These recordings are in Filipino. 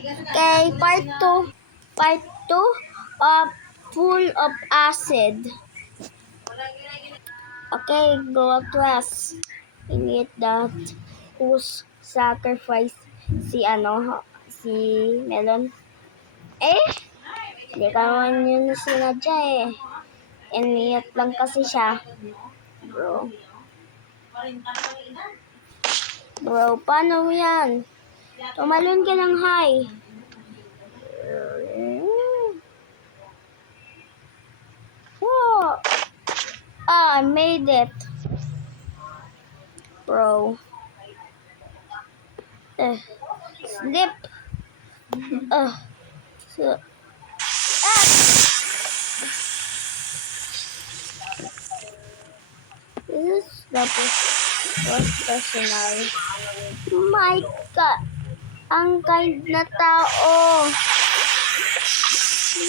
Okay, Part 2 of full of acid. Okay, go across. In it that whose sacrifice si Melon. Eh, hindi ka naman yun sinadya eh. Iniyat lang kasi siya. Bro. Bro, paano yan? Tumalon ka ng high. Whoa. I made it. Bro. Slip. So, this is the professional. My God. Ang kind na tao.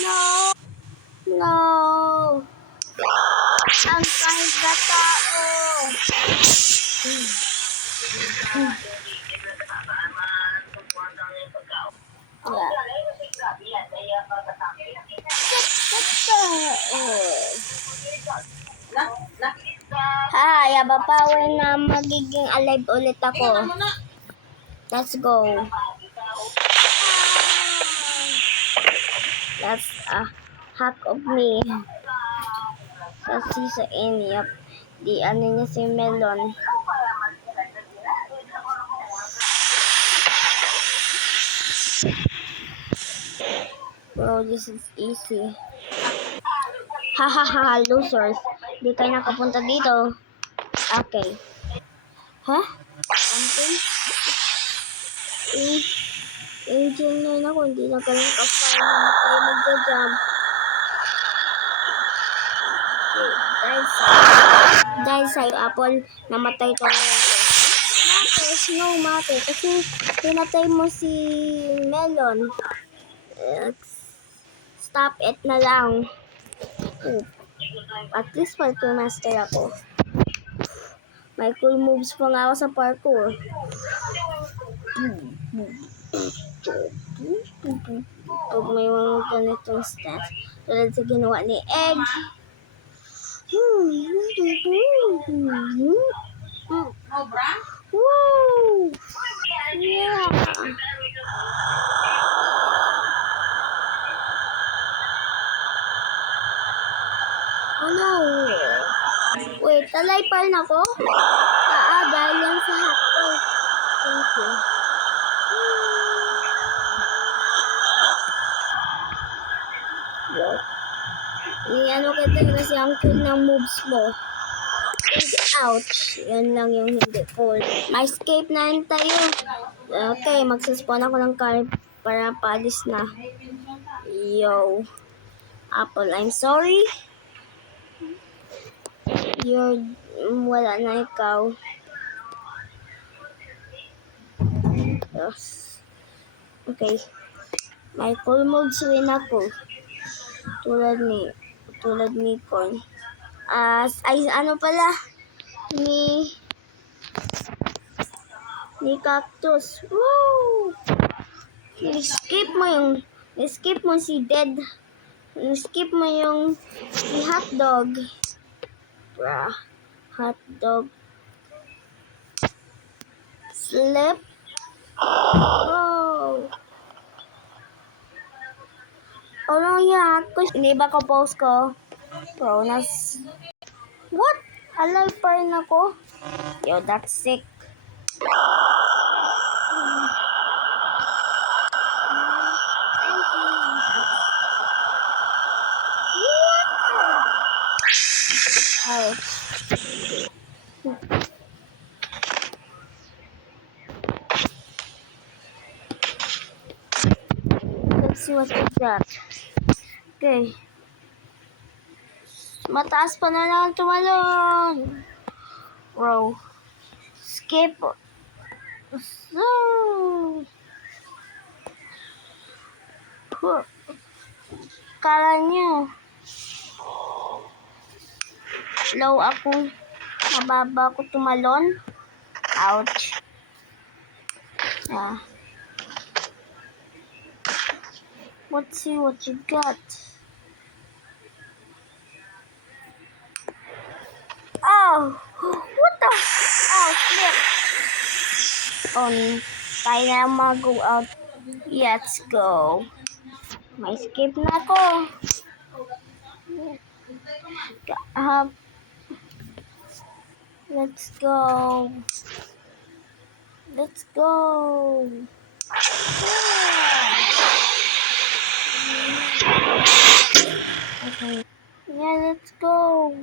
No. No. Ang kind na tao. Hi, aba power na magiging alive ulit ako. Let's go. That's a hack of me. Kasi sa inyo, di ano niya si Melon. Bro, this is easy. Hahaha, losers. Di kayo nakapunta dito. Okay. Huh? Something? Angel 9 ako, hindi na ganun ka-far na tayo magja-jump. Dahil sa'yo, Apple, namatay ko ngayon. No matter. Kasi pinatay mo si Melon. Stop it na lang. At least parkour master ako. May cool moves pa nga ako sa parkour. Pag may mga ganitong stats, tulad sa ginawa ni Egg. Woo! Yeah! Oh no! Wait, talay pa rin ako? Dahil yan sa hotdog. Thank you. What? Ano kita kasi ang cool ng moves mo. Ouch. Yan lang yung hindi cool. May escape na rin tayo. Okay, magsaspawn ako ng car para paalis na. Yo. Apple, I'm sorry. Wala na ikaw. Yes. Okay. May cool moves win ako. Tulad ni Corn. Ano pala? Ni Cactus. Woo! Skip mo si Dead. Skip mo yung si Hotdog. Bruh. Hotdog. Slip. Oh. Ano yan? Hindi ba ko post ko? Pronas. What? Alive pa rin ako? Yo, that's sick. Oh. Let's see what we got. Okay. Mataas pa na lang tumalon. Bro. Skip. So. Kala nyo. Low ako. Mababa ako tumalon. Ouch. Let's see what you got. Oh! What the? Oh, flip. Tayo na lang mag-go out. Let's go. May skip na ako. Let's go. Let's go. Okay. Yeah, let's go.